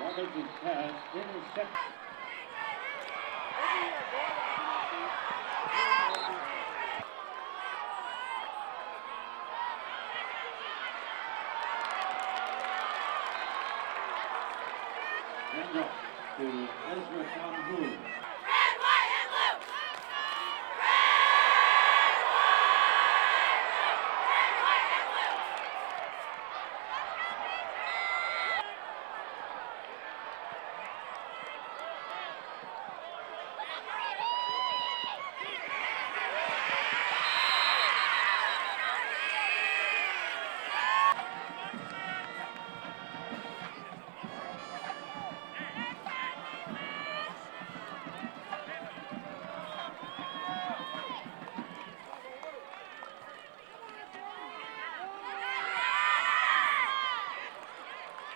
Robinson's pass intercepted. Handoff to Ezra Kamhu. Red, white, and blue! Red, white, and blue!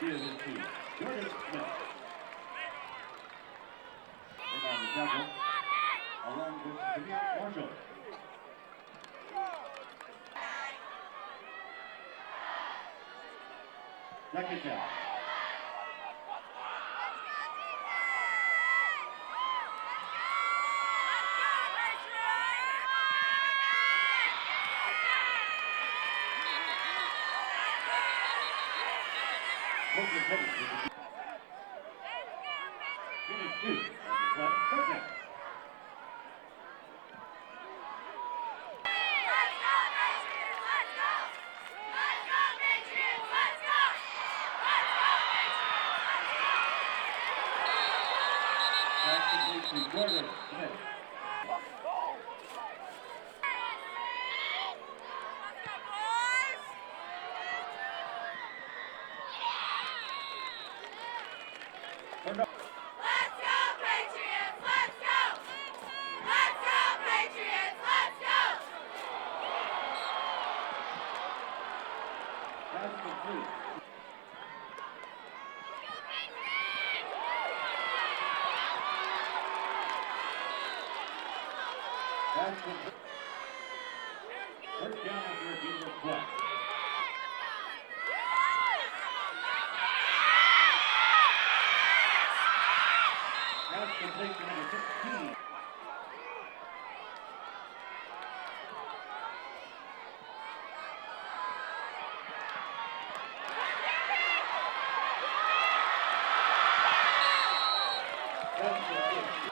Here's his team. Jordan Smith. And on the tackle, along with Jameer Marshall. Second down. Finish two on the play. Third down. Let's go, Patriots! Let's go! Let's go, Patriots! Let's go! Let's go, Patriots! Let's go! Pass complete to Jordan Smith. Turned up. Let's go, Patriots! Let's go! Let's go, Patriots! Let's go! Pass complete. Pass complete. First down after a game of play. Pass complete to number 16. Pass complete.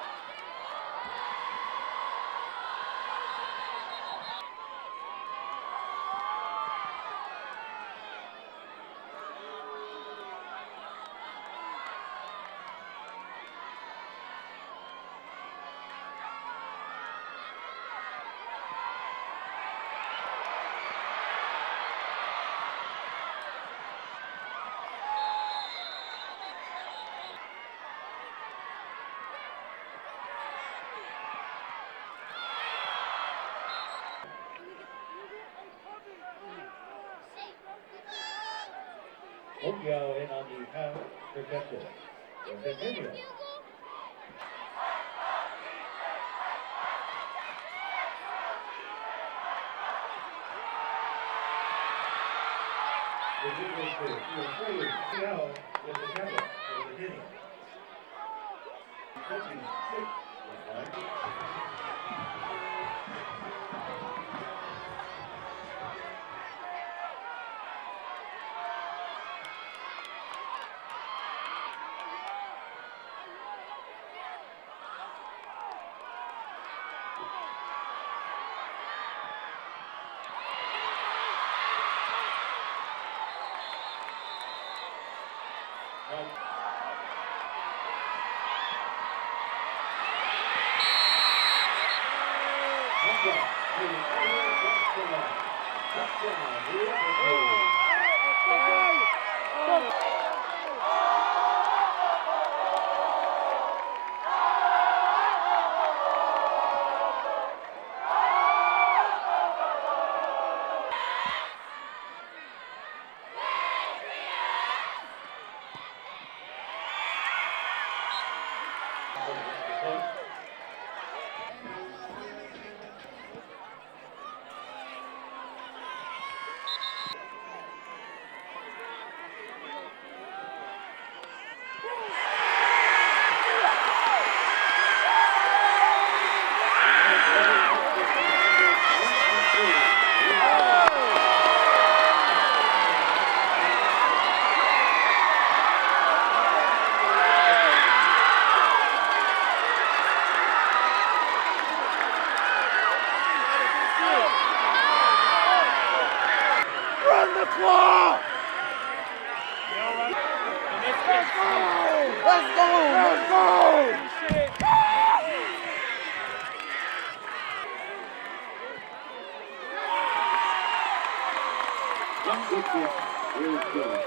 Ogio in on the pass protection. Centennial. The Eagles to play CL with the tackle for Virginia. 26. go! Let's go! Let's go! Young Patriots is good.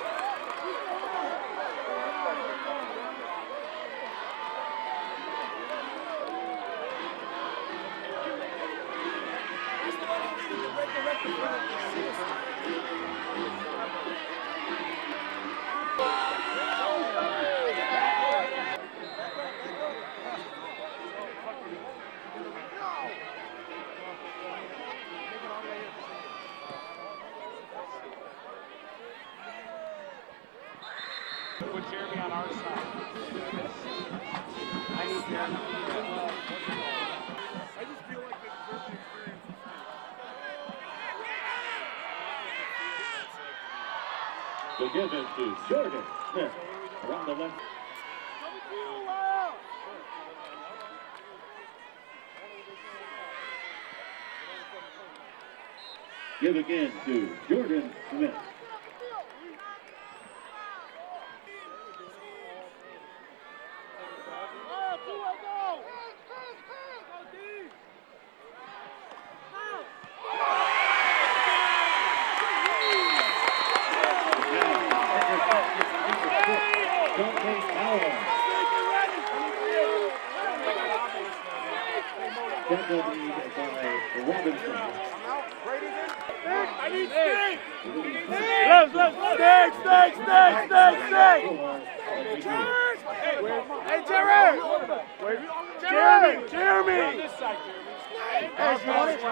Put Jeremy on our side. I need Jeremy. I just feel like they deserve the experience. To give it to Jordan Smith around the left. Give again to Jordan Smith. I need Snake! Hey, Jeremy! Jeremy! On this side, Jeremy.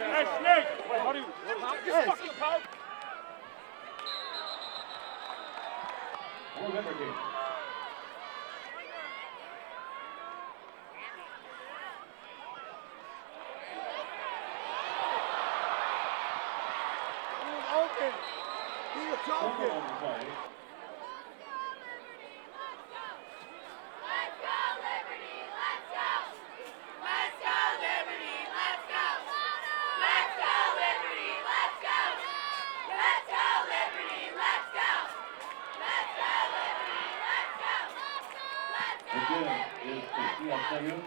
Hey, Snake! Wait, how do you... Just fucking pout. Open! He was open! Let's go, Liberty! Let's go! Let's go, Liberty! Let's go! Let's go, Liberty! Let's go! Let's go, Liberty! Let's go! Let's go, Liberty! Let's go! Let's go, Again is the CFW.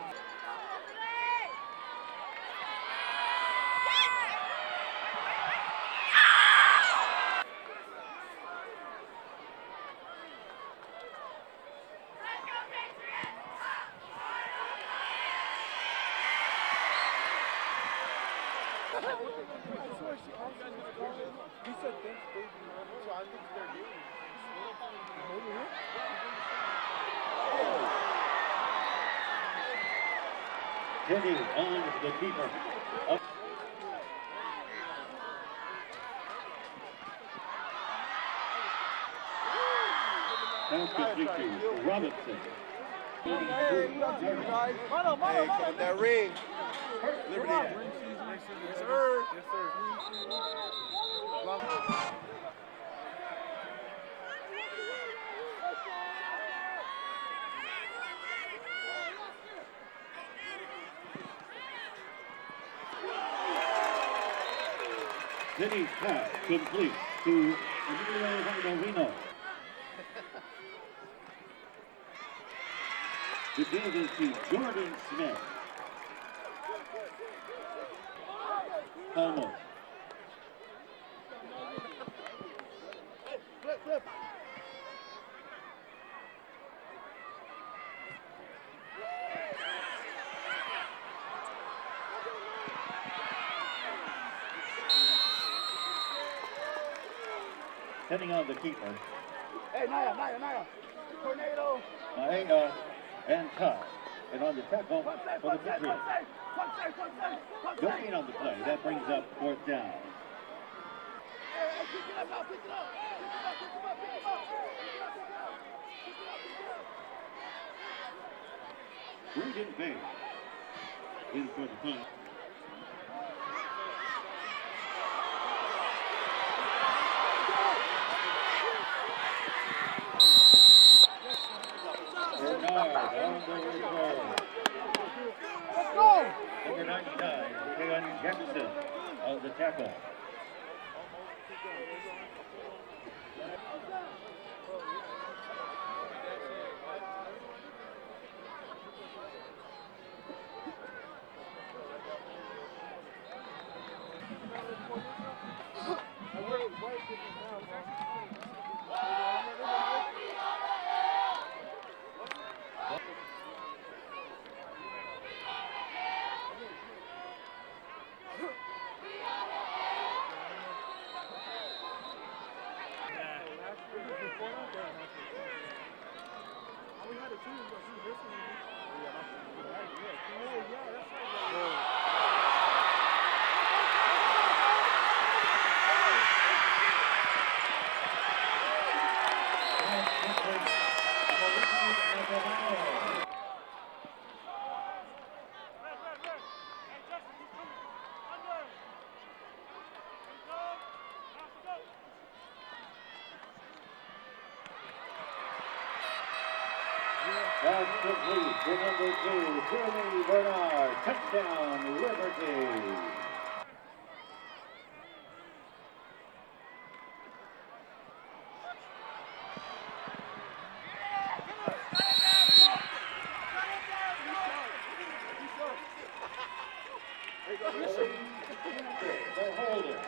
Let's go, Patriots! He said thanks, baby. So I think they're doing Teddy on the keeper. Up. Pass complete to Robinson. Hey, come on, that ring. Liberty. Yes, sir. Yes, sir. Teddy's pass complete to Emilio Vandalino. The give is to Jordan Smith. Almost. Flip. Heading on the keeper. Hey, Naya. Tornado. Maega and Todd. And on the tackle for the Patriots. Joking on the play. That brings up fourth down. Braden Bay in for the punt. Bernard on the return. Let's go! Number 99, Keon Jefferson on the tackle. Pass complete to number 2, Jeremy Bernard. Touchdown, Liberty. The holder.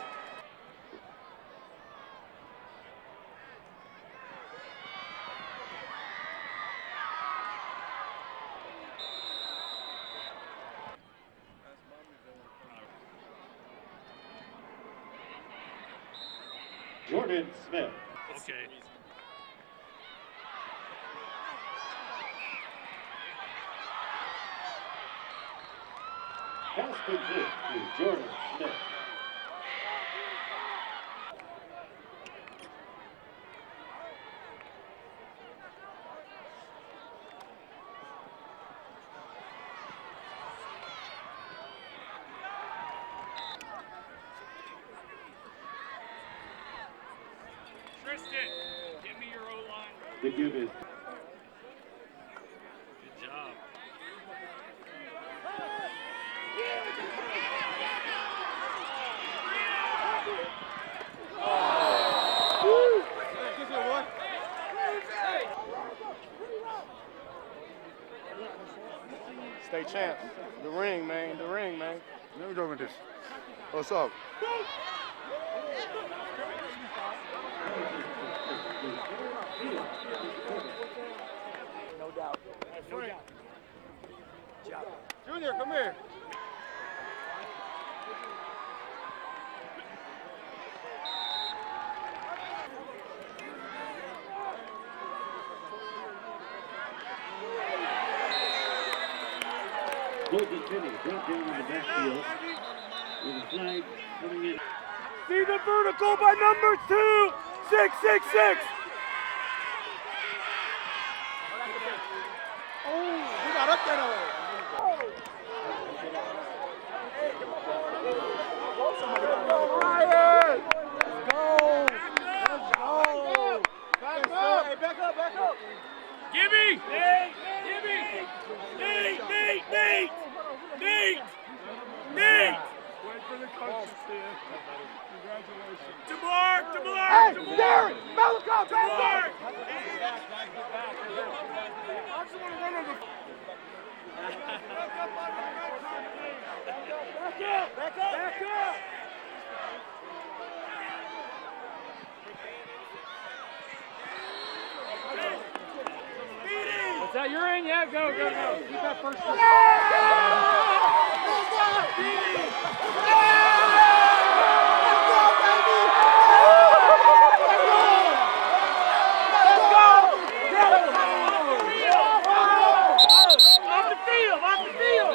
Jordan Smith. Okay. Pass complete to Jordan Smith. Tristan, give me your O-line. The unit. Good job. Stay champs. The ring, man. The ring, man. Let me go with this. What's up? No doubt. No doubt. Junior, come here. Golden Penny brought down in the backfield with a flag coming in. See the vertical by number 2, 666. Oh, we got up there. Ryan! Let's go! Let's go! Back up! Hey, back up, back up! Gimme! Nate! Gimme! Nate! Nate! Nate! Nate! Nate! Wait for the coach to see it. Congratulations. DeMark! DeMark! Hey, DeMark! Derek! Malachi, back DeMark! up! I just want to run on the... Back up! Back up! Back up! Is that your in? Yeah, go, go, go. Keep that first one. Off the field! Off the field!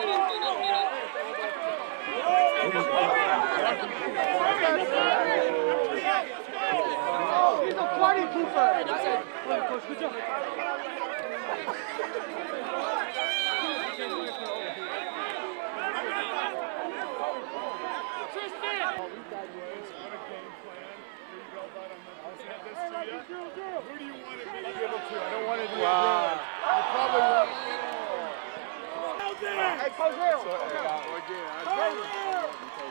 He's a party pooper! Coach, good job. Who do you want to be? Give it to you. I don't want to do it. Wow. You probably won't. Hey, Coach Hill.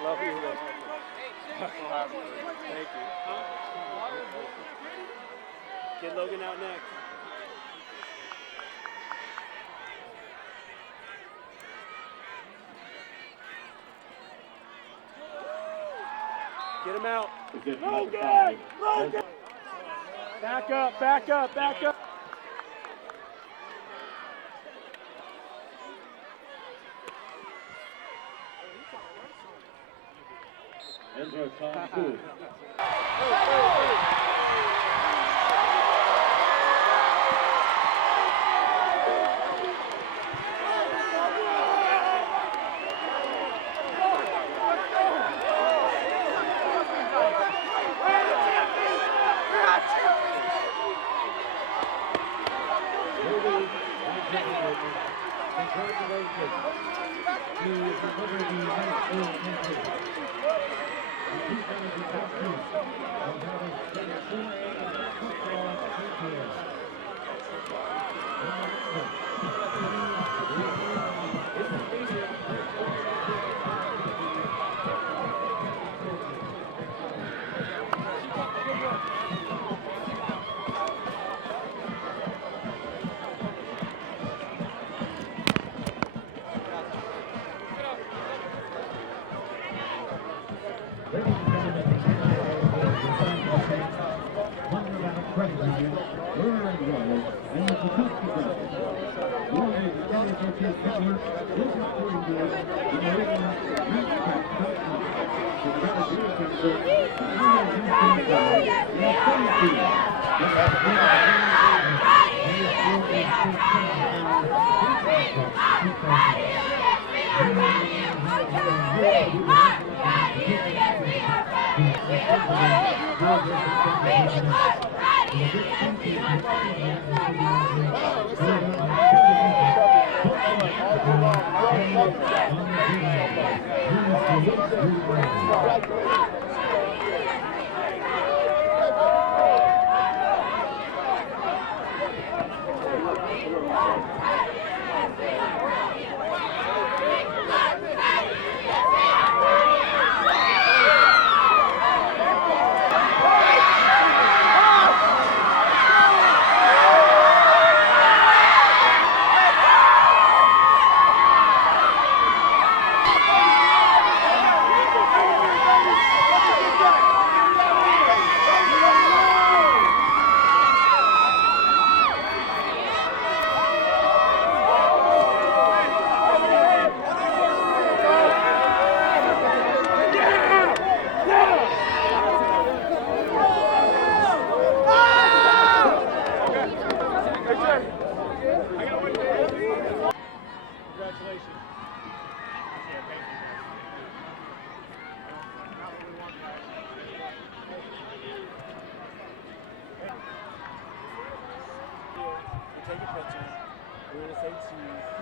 Love you. Thank you. Get Logan out next. Get him out. Logan! Logan! Back up, back up, back up. Ezra Tom. Congratulations to the Liberty High School campus. The 2000 top team of having 4 football champions.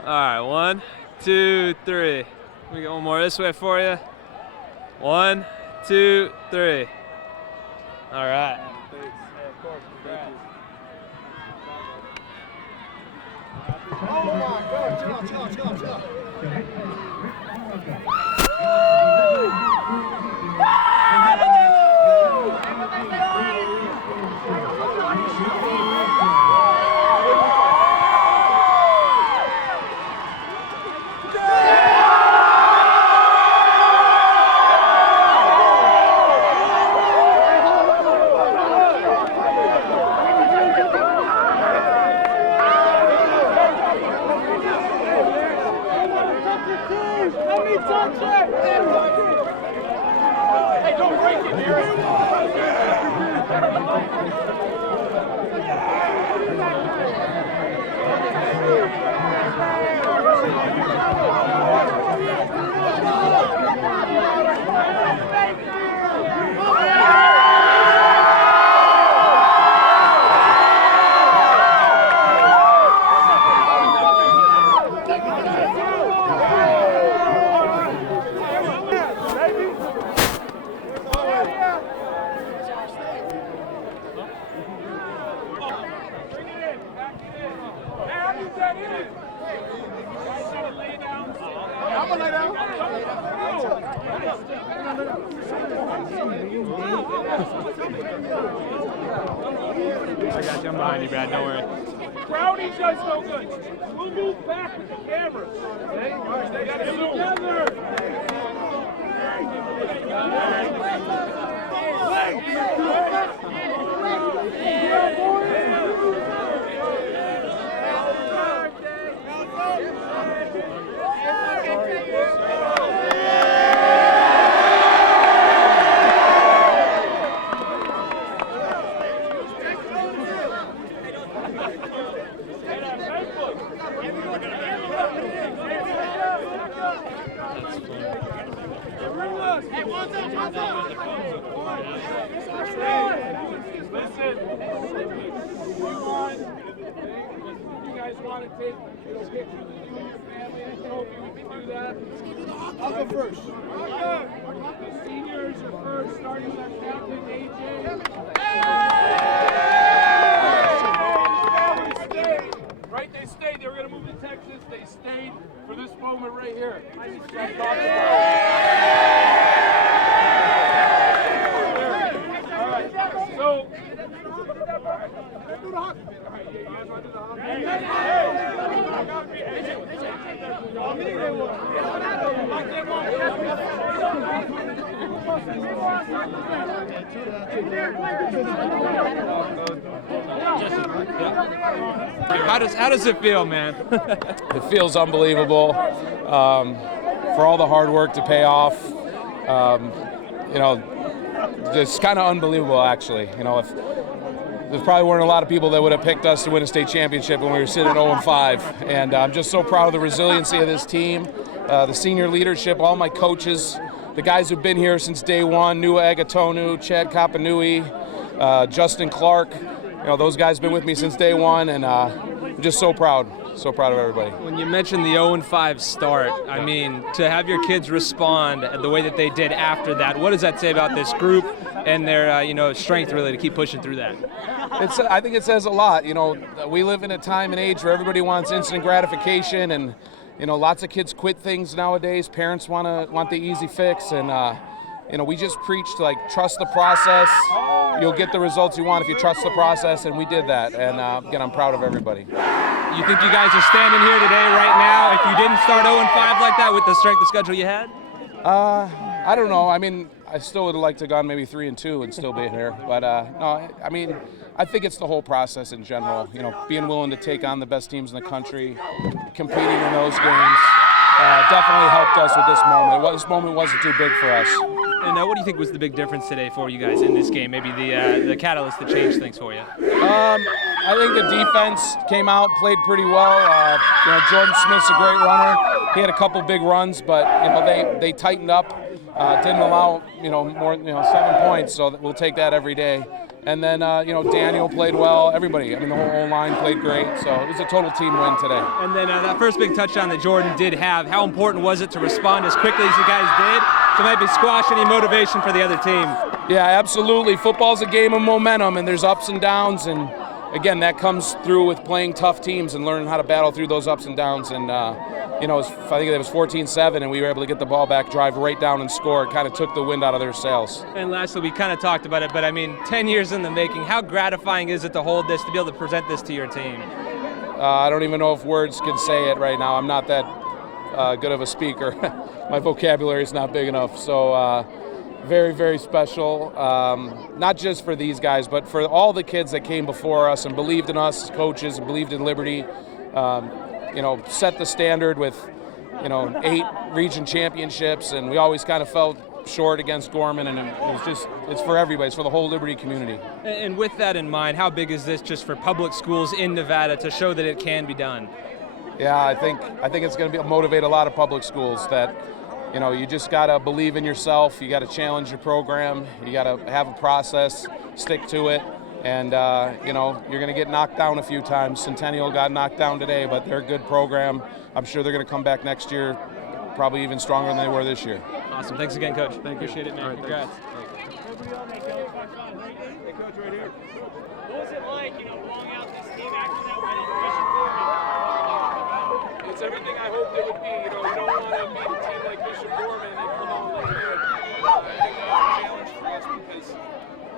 All right, 1, 2, 3. We got one more this way for you. 1, 2, 3. All right. Oh my God! Chill out, chill out, chill out, chill out. Hey, don't break it, Derek. I'm gonna lay down. I got you. I'm behind you, Brad. Don't worry. Brownie does no good. We'll move back with the cameras. They got to move together. Listen, you guys want to take pictures with you and your family and trophy, we can do that. I'll go first. The seniors are first, starting with Captain AJ. Right, they stayed. They were going to move to Texas. right here. All right. So. How does it feel, man? It feels unbelievable for all the hard work to pay off. You know, it's kind of unbelievable, actually. You know, if there probably weren't a lot of people that would have picked us to win a state championship when we were sitting at 0-5. And I'm just so proud of the resiliency of this team, the senior leadership, all my coaches, the guys who've been here since day one, Nua Agatonu, Chad Kapanui, Justin Clark. You know, those guys have been with me since day one, and I'm just so proud of everybody. When you mentioned the 0-5 start, I mean, to have your kids respond the way that they did after that, what does that say about this group and their strength really to keep pushing through that? I think it says a lot. You know, we live in a time and age where everybody wants instant gratification, and you know, lots of kids quit things nowadays. Parents want the easy fix, and you know, we just preach to trust the process. You'll get the results you want if you trust the process, and we did that. And again, I'm proud of everybody. You think you guys are standing here today right now if you didn't start 0-5 like that with the strength of schedule you had? I don't know. I mean, I still would have liked to have gone maybe 3-2 and still be here. But no, I mean, I think it's the whole process in general. You know, being willing to take on the best teams in the country, competing in those games, definitely helped us with this moment. This moment wasn't too big for us. And what do you think was the big difference today for you guys in this game? Maybe the catalyst that changed things for you? I think the defense came out, played pretty well. You know, Jordan Smith's a great runner. He had a couple big runs, but you know, they tightened up. Didn't allow more 7 points, so we'll take that every day. And then you know, Daniel played well. Everybody, I mean, the whole line played great. So it was a total team win today. And then that first big touchdown that Jordan did have, how important was it to respond as quickly as you guys did to maybe squash any motivation for the other team? Yeah, absolutely. Football's a game of momentum, and there's ups and downs, and again, that comes through with playing tough teams and learning how to battle through those ups and downs. And you know, I think it was 14-7, and we were able to get the ball back, drive right down and score. It kind of took the wind out of their sails. And lastly, we kind of talked about it, but I mean, 10 years in the making, how gratifying is it to hold this, to be able to present this to your team? I don't even know if words can say it right now. I'm not that good of a speaker. My vocabulary is not big enough. So very, very special, not just for these guys, but for all the kids that came before us and believed in us as coaches and believed in Liberty. You know, set the standard with, 8 region championships, and we always kind of felt short against Gorman, and it's for everybody. It's for the whole Liberty community. And with that in mind, how big is this just for public schools in Nevada to show that it can be done? Yeah, I think it's going to motivate a lot of public schools that, you just got to believe in yourself. You got to challenge your program. You got to have a process, stick to it. And, you're going to get knocked down a few times. Centennial got knocked down today, but they're a good program. I'm sure they're going to come back next year, probably even stronger than they were this year. Awesome. Thanks again, Coach. Appreciate it, man. All right, congrats. Hey, Coach, right here. What was it like, blowing out this team after that win? It's everything I hoped it would be. We don't want to beat a team like Bishop Gorman and come out like that. I think that was a challenge for us because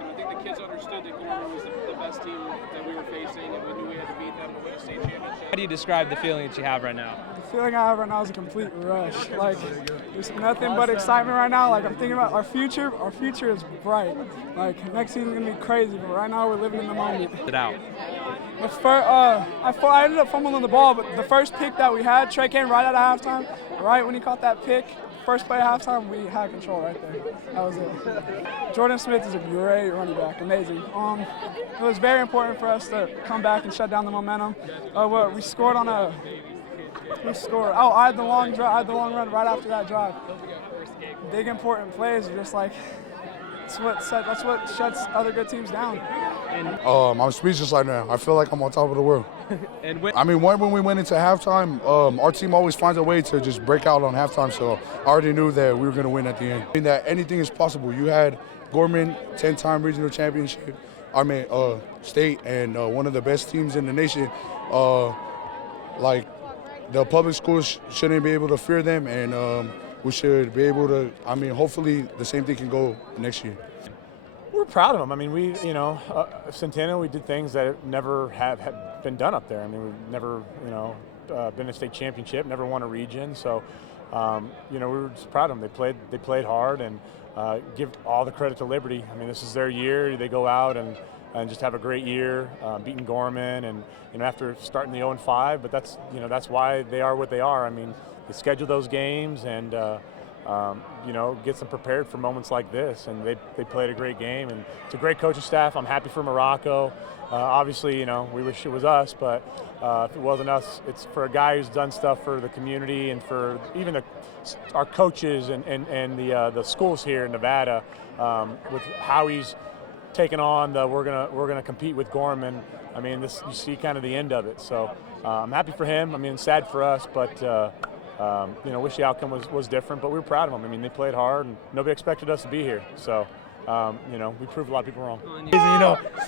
I think the kids understood that Gorman was the best team that we were facing, and we knew we had to beat them to win a state championship. How do you describe the feeling that you have right now? The feeling I have right now is a complete rush. There's nothing but excitement right now. I'm thinking about our future. Our future is bright. Next season's gonna be crazy, but right now we're living in the moment. It out. I ended up fumbling the ball, but the first pick that we had, Trey came right out of halftime. Right when he caught that pick, first play at halftime, we had control right there. That was it. Jordan Smith is a great running back, amazing. It was very important for us to come back and shut down the momentum. We scored on a. We scored. Oh, I had the long drive. I had the long run right after that drive. Big important plays are just that's what shuts other good teams down. I'm speechless right now. I feel like I'm on top of the world. When we went into halftime, our team always finds a way to just break out on halftime, so I already knew that we were going to win at the end. That anything is possible. You had Gorman, 10-time regional championship, state, and one of the best teams in the nation. the public schools shouldn't be able to fear them, and we should be able to. I mean, hopefully the same thing can go next year. We're proud of them. I mean, we, Centennial, we did things that never have been done up there. I mean, we've never, been a state championship, never won a region. So, we were just proud of them. They played hard, and give all the credit to Liberty. I mean, this is their year. They go out and just have a great year, beating Gorman, and after starting the 0-5. But that's why they are what they are. I mean, they schedule those games and. Gets them prepared for moments like this, and they played a great game, and it's a great coaching staff. I'm happy for Morocco. Obviously, we wish it was us, but if it wasn't us, it's for a guy who's done stuff for the community and for even our coaches and the schools here in Nevada, with how he's taken on we're gonna compete with Gorman. I mean, you see kind of the end of it. So I'm happy for him. I mean, sad for us, but. Wish the outcome was different, but we were proud of them. I mean, they played hard, and nobody expected us to be here. So, we proved a lot of people wrong.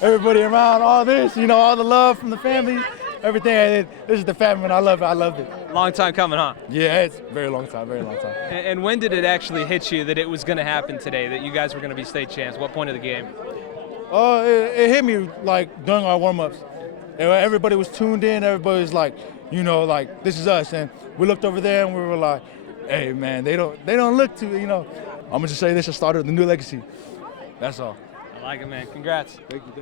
Everybody around, all this, all the love from the family, everything. This is the family, and I love it. I loved it. Long time coming, huh? Yeah, it's a very long time, very long time. And when did it actually hit you that it was going to happen today, that you guys were going to be state champs? What point of the game? It hit me like during our warm-ups. Everybody was tuned in. Everybody was like, this is us. And we looked over there and we were like, hey, man, they don't look too, I'm going to just say this is the start of the new legacy. That's all. I like it, man. Congrats. Thank you.